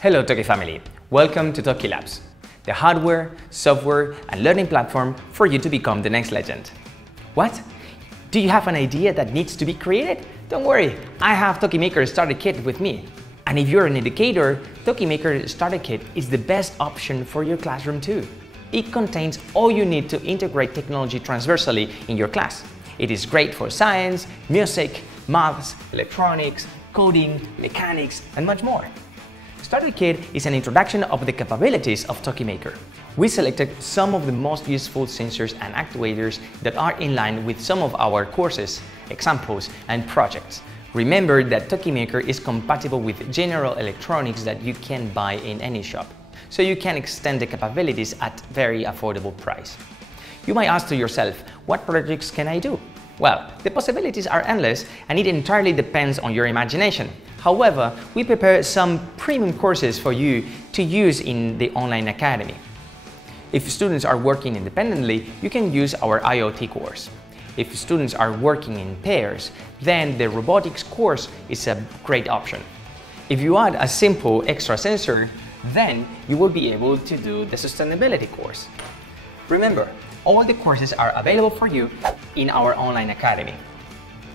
Hello Tokyfamily, welcome to TokyLabs, the hardware, software and learning platform for you to become the next legend. What? Do you have an idea that needs to be created? Don't worry, I have Tokymaker Starter Kit with me. And if you're an educator, Tokymaker Starter Kit is the best option for your classroom too. It contains all you need to integrate technology transversally in your class. It is great for science, music, maths, electronics, coding, mechanics, and much more. Starter Kit is an introduction of the capabilities of Tokymaker. We selected some of the most useful sensors and actuators that are in line with some of our courses, examples, and projects. Remember that Tokymaker is compatible with general electronics that you can buy in any shop, so you can extend the capabilities at very affordable price. You might ask to yourself, what projects can I do? Well, the possibilities are endless and it entirely depends on your imagination. However, we prepare some premium courses for you to use in the online academy. If students are working independently, you can use our IoT course. If students are working in pairs, then the robotics course is a great option. If you add a simple extra sensor, then you will be able to do the sustainability course. Remember, all the courses are available for you in our online academy.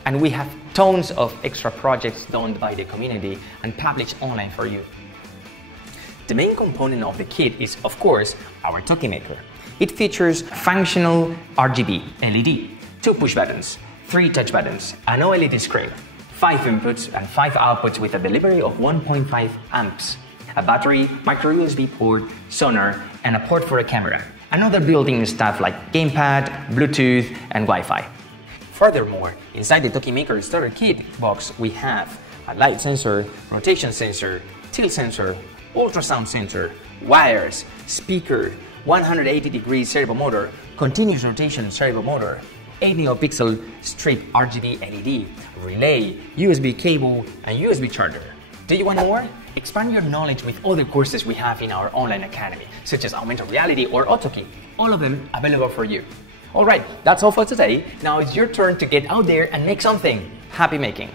And we have tons of extra projects done by the community and published online for you. The main component of the kit is, of course, our Tokymaker. It features functional RGB LED, 2 push buttons, 3 touch buttons, an OLED screen, 5 inputs and 5 outputs with a delivery of 1.5 amps, a battery, micro USB port, sonar, and a port for a camera, and other built-in stuff like gamepad, Bluetooth, and Wi-Fi. Furthermore, inside the Tokymaker Starter Kit box, we have a light sensor, rotation sensor, tilt sensor, ultrasound sensor, wires, speaker, 180-degree servo motor, continuous rotation servo motor, a Neopixel strip RGB LED, relay, USB cable, and USB charger. Do you want more? Expand your knowledge with other courses we have in our online academy, such as augmented reality or AutoKey. All of them available for you. Alright, that's all for today. Now it's your turn to get out there and make something. Happy making!